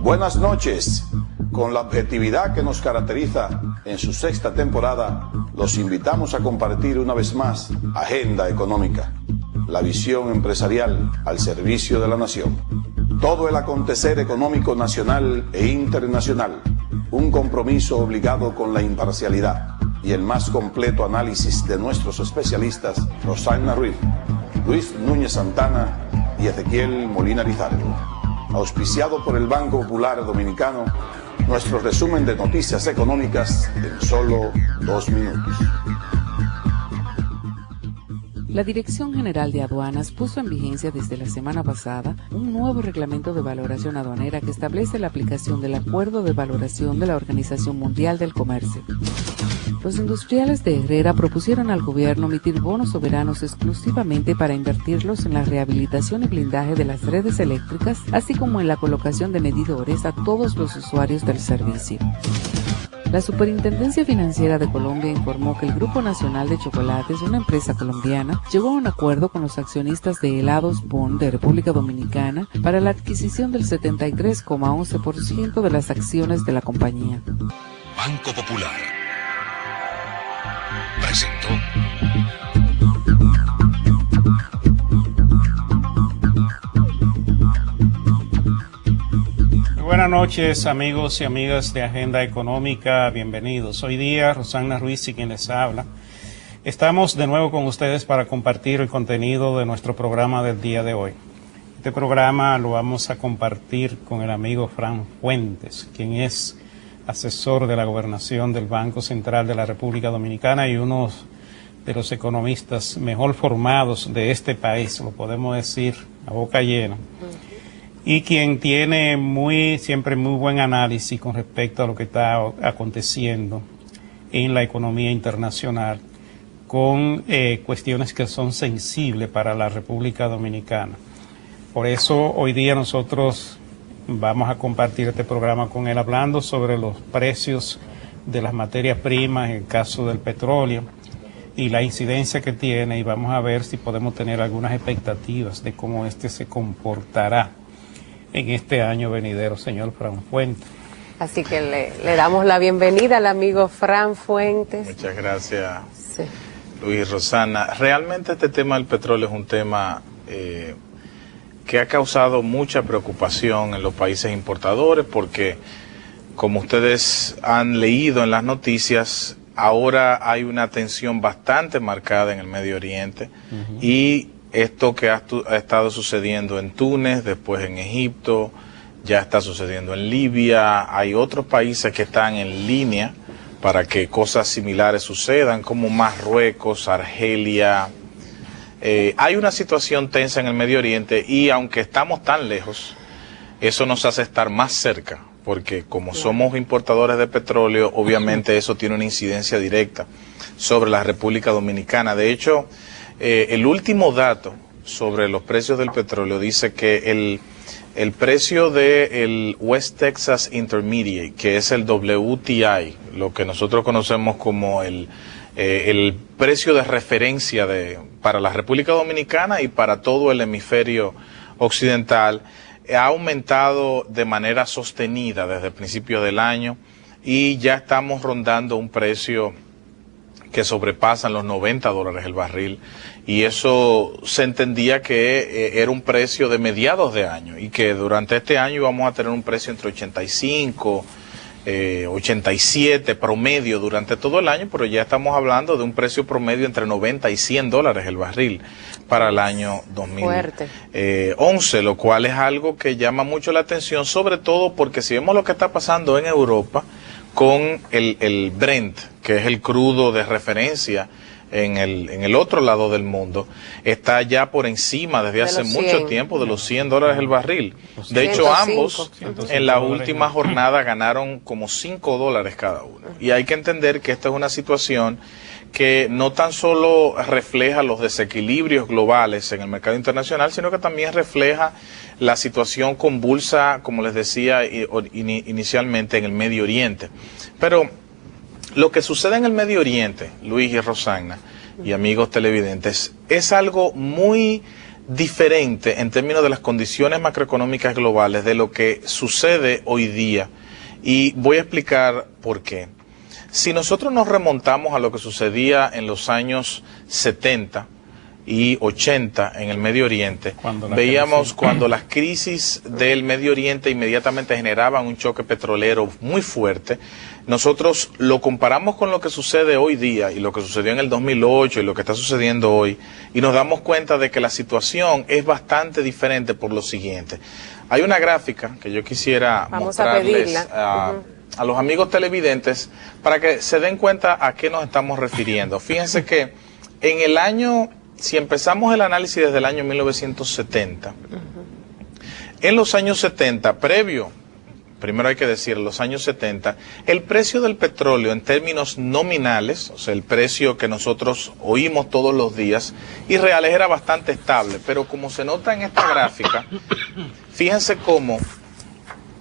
Buenas noches. Con la objetividad que nos caracteriza en su sexta temporada, los invitamos a compartir una vez más Agenda Económica, la visión empresarial al servicio de la nación. Todo el acontecer económico nacional e internacional, un compromiso obligado con la imparcialidad y el más completo análisis de nuestros especialistas Rosagna Ruiz, Luis Núñez Santana y Ezequiel Molina Lizardo. Auspiciado por el Banco Popular Dominicano, nuestro resumen de noticias económicas en solo 2 minutos. La Dirección General de Aduanas puso en vigencia desde la semana pasada un nuevo reglamento de valoración aduanera que establece la aplicación del Acuerdo de Valoración de la Organización Mundial del Comercio. Los industriales de Herrera propusieron al gobierno emitir bonos soberanos exclusivamente para invertirlos en la rehabilitación y blindaje de las redes eléctricas, así como en la colocación de medidores a todos los usuarios del servicio. La Superintendencia Financiera de Colombia informó que el Grupo Nacional de Chocolates, una empresa colombiana, llegó a un acuerdo con los accionistas de Helados Bond de República Dominicana para la adquisición del 73,11% de las acciones de la compañía. Banco Popular presentó Buenas noches, amigos y amigas de Agenda Económica, bienvenidos. Hoy día, Rosagna Ruiz y quien les habla. Estamos de nuevo con ustedes para compartir el contenido de nuestro programa del día de hoy. Este programa lo vamos a compartir con el amigo Fran Fuentes, quien es asesor de la Gobernación del Banco Central de la República Dominicana y uno de los economistas mejor formados de este país, lo podemos decir a boca llena. Y quien tiene siempre muy buen análisis con respecto a lo que está aconteciendo en la economía internacional, con cuestiones que son sensibles para la República Dominicana. Por eso hoy día nosotros vamos a compartir este programa con él hablando sobre los precios de las materias primas, en el caso del petróleo, y la incidencia que tiene, y vamos a ver si podemos tener algunas expectativas de cómo este se comportará en este año venidero, señor Fran Fuentes. Así que le damos la bienvenida al amigo Fran Fuentes. Muchas gracias, sí. Luis, Rosana. Realmente este tema del petróleo es un tema que ha causado mucha preocupación en los países importadores porque, como ustedes han leído en las noticias, ahora hay una tensión bastante marcada en el Medio Oriente y esto que ha estado sucediendo en Túnez, después en Egipto, ya está sucediendo en Libia, hay otros países que están en línea para que cosas similares sucedan, como Marruecos, Argelia. Hay una situación tensa en el Medio Oriente y aunque estamos tan lejos, eso nos hace estar más cerca, porque como somos importadores de petróleo, obviamente eso tiene una incidencia directa sobre la República Dominicana. De hecho, el último dato sobre los precios del petróleo dice que el precio del West Texas Intermediate, que es el WTI, lo que nosotros conocemos como el precio de referencia para la República Dominicana y para todo el hemisferio occidental, ha aumentado de manera sostenida desde el principio del año y ya estamos rondando un precio que sobrepasan los $90 el barril, y eso se entendía que era un precio de mediados de año y que durante este año íbamos a tener un precio entre 85, 87 promedio durante todo el año, pero ya estamos hablando de un precio promedio entre 90 y $100 el barril para el año 2011, lo cual es algo que llama mucho la atención, sobre todo porque si vemos lo que está pasando en Europa con el Brent, que es el crudo de referencia en el otro lado del mundo, está ya por encima desde hace mucho tiempo de los $100 el barril. De hecho, ambos en la última jornada ganaron como $5 cada uno. Y hay que entender que esta es una situación que no tan solo refleja los desequilibrios globales en el mercado internacional, sino que también refleja la situación convulsa, como les decía inicialmente, en el Medio Oriente. Pero lo que sucede en el Medio Oriente, Luis y Rosagna y amigos televidentes, es algo muy diferente en términos de las condiciones macroeconómicas globales de lo que sucede hoy día. Y voy a explicar por qué. Si nosotros nos remontamos a lo que sucedía en los años 70 y 80 en el Medio Oriente, veíamos cuando las crisis del Medio Oriente inmediatamente generaban un choque petrolero muy fuerte. Nosotros lo comparamos con lo que sucede hoy día y lo que sucedió en el 2008 y lo que está sucediendo hoy, y nos damos cuenta de que la situación es bastante diferente por lo siguiente. Hay una gráfica que yo quisiera mostrarles a los amigos televidentes para que se den cuenta a qué nos estamos refiriendo. Fíjense que en el año, si empezamos el análisis desde el año 1970, en los años 70, primero hay que decir, en los años 70, el precio del petróleo en términos nominales, o sea, el precio que nosotros oímos todos los días, y reales era bastante estable, pero como se nota en esta gráfica, fíjense cómo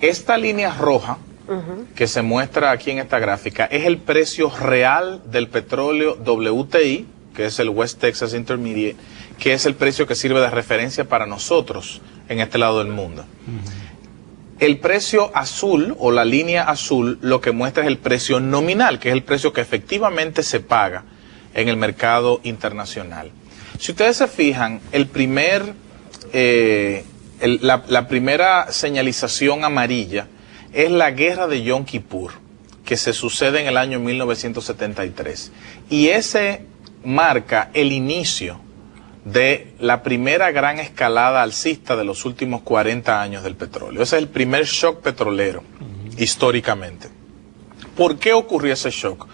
esta línea roja que se muestra aquí en esta gráfica es el precio real del petróleo WTI, que es el West Texas Intermediate, que es el precio que sirve de referencia para nosotros en este lado del mundo. El precio azul o la línea azul lo que muestra es el precio nominal, que es el precio que efectivamente se paga en el mercado internacional. Si ustedes se fijan, la primera señalización amarilla es la guerra de Yom Kippur, que se sucede en el año 1973. Y ese marca el inicio de la primera gran escalada alcista de los últimos 40 años del petróleo. Ese es el primer shock petrolero, históricamente. ¿Por qué ocurrió ese shock?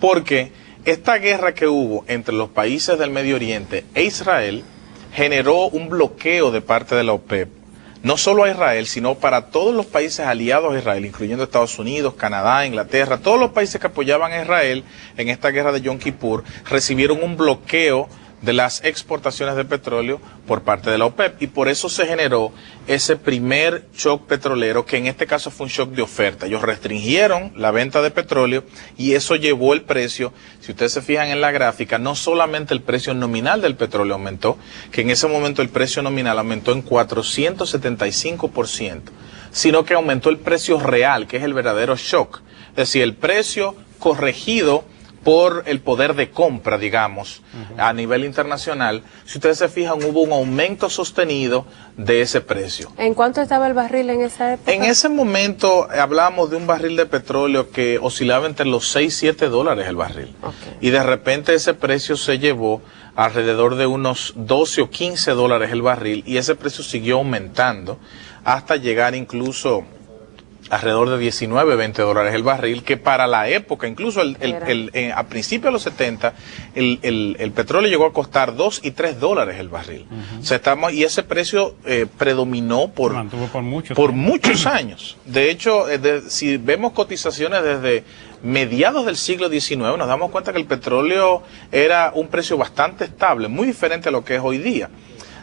Porque esta guerra que hubo entre los países del Medio Oriente e Israel generó un bloqueo de parte de la OPEP, no solo a Israel, sino para todos los países aliados a Israel, incluyendo Estados Unidos, Canadá, Inglaterra. Todos los países que apoyaban a Israel en esta guerra de Yom Kippur recibieron un bloqueo de las exportaciones de petróleo por parte de la OPEP, y por eso se generó ese primer shock petrolero, que en este caso fue un shock de oferta. Ellos restringieron la venta de petróleo y eso llevó el precio, si ustedes se fijan en la gráfica, no solamente el precio nominal del petróleo aumentó, que en ese momento el precio nominal aumentó en 475%, sino que aumentó el precio real, que es el verdadero shock, es decir, el precio corregido por el poder de compra, digamos, a nivel internacional. Si ustedes se fijan, hubo un aumento sostenido de ese precio. ¿En cuánto estaba el barril en esa época? En ese momento hablábamos de un barril de petróleo que oscilaba entre los 6 y 7 dólares el barril. Okay. Y de repente ese precio se llevó alrededor de unos 12 o 15 dólares el barril, y ese precio siguió aumentando hasta llegar incluso alrededor de 19, 20 dólares el barril, que para la época, incluso a principios de los 70, el petróleo llegó a costar 2 y 3 dólares el barril. O sea, y ese precio predominó por muchos años. De hecho, si vemos cotizaciones desde mediados del siglo XIX, nos damos cuenta que el petróleo era un precio bastante estable, muy diferente a lo que es hoy día.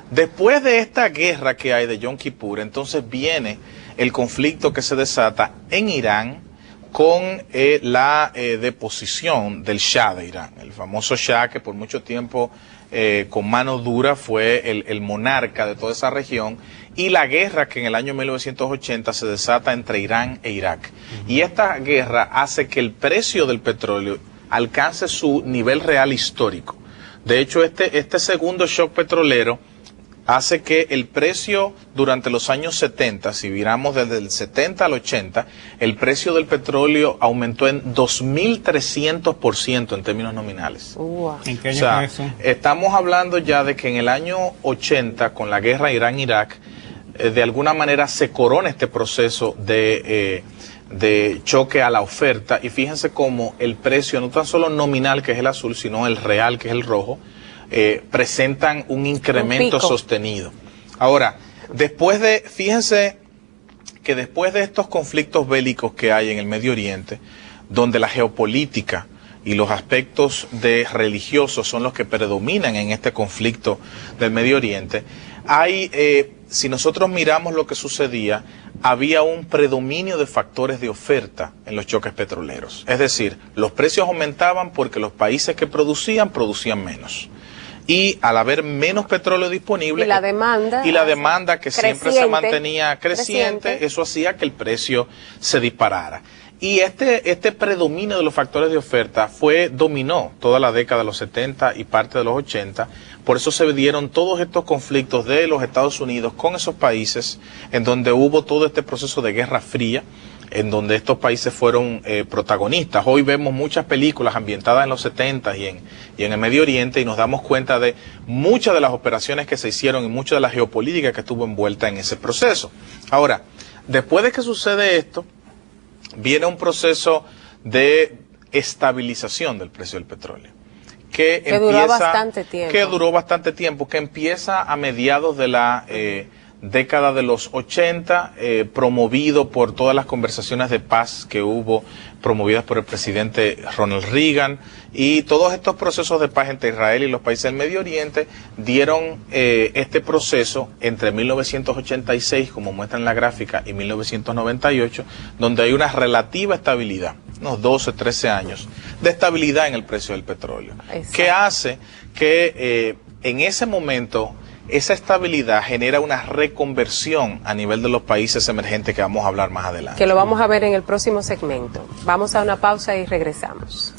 Después de esta guerra que hay de Yom Kippur, entonces viene el conflicto que se desata en Irán con la deposición del Shah de Irán, el famoso Shah que por mucho tiempo con mano dura fue el monarca de toda esa región, y la guerra que en el año 1980 se desata entre Irán e Irak. Y esta guerra hace que el precio del petróleo alcance su nivel real histórico. De hecho, este segundo shock petrolero hace que el precio durante los años 70, si miramos desde el 70 al 80, el precio del petróleo aumentó en 2.300% en términos nominales. ¿En qué año fue eso? Estamos hablando ya de que en el año 80, con la guerra Irán-Irak, de alguna manera se corona este proceso de choque a la oferta, y fíjense cómo el precio, no tan solo nominal, que es el azul, sino el real, que es el rojo, presentan un incremento sostenido. Ahora, fíjense que después de estos conflictos bélicos que hay en el Medio Oriente, donde la geopolítica y los aspectos religiosos son los que predominan en este conflicto del Medio Oriente, si nosotros miramos lo que sucedía, había un predominio de factores de oferta en los choques petroleros. Es decir, los precios aumentaban porque los países que producían menos. y al haber menos petróleo disponible y la demanda que siempre se mantenía creciente, eso hacía que el precio se disparara. Y este predominio de los factores de oferta dominó toda la década de los 70 y parte de los 80. Por eso se dieron todos estos conflictos de los Estados Unidos con esos países, en donde hubo todo este proceso de Guerra Fría, en donde estos países fueron protagonistas. Hoy vemos muchas películas ambientadas en los 70 y en el Medio Oriente, y nos damos cuenta de muchas de las operaciones que se hicieron y mucha de la geopolítica que estuvo envuelta en ese proceso. Ahora, después de que sucede esto, viene un proceso de estabilización del precio del petróleo. Que duró bastante tiempo, que empieza a mediados de la década de los 80, promovido por todas las conversaciones de paz que hubo, promovidas por el presidente Ronald Reagan, y todos estos procesos de paz entre Israel y los países del Medio Oriente dieron este proceso entre 1986, como muestra en la gráfica, y 1998, donde hay una relativa estabilidad, unos 12, 13 años de estabilidad en el precio del petróleo. Exacto. Que hace que en ese momento esa estabilidad genera una reconversión a nivel de los países emergentes, que vamos a hablar más adelante. Que lo vamos a ver en el próximo segmento. Vamos a una pausa y regresamos.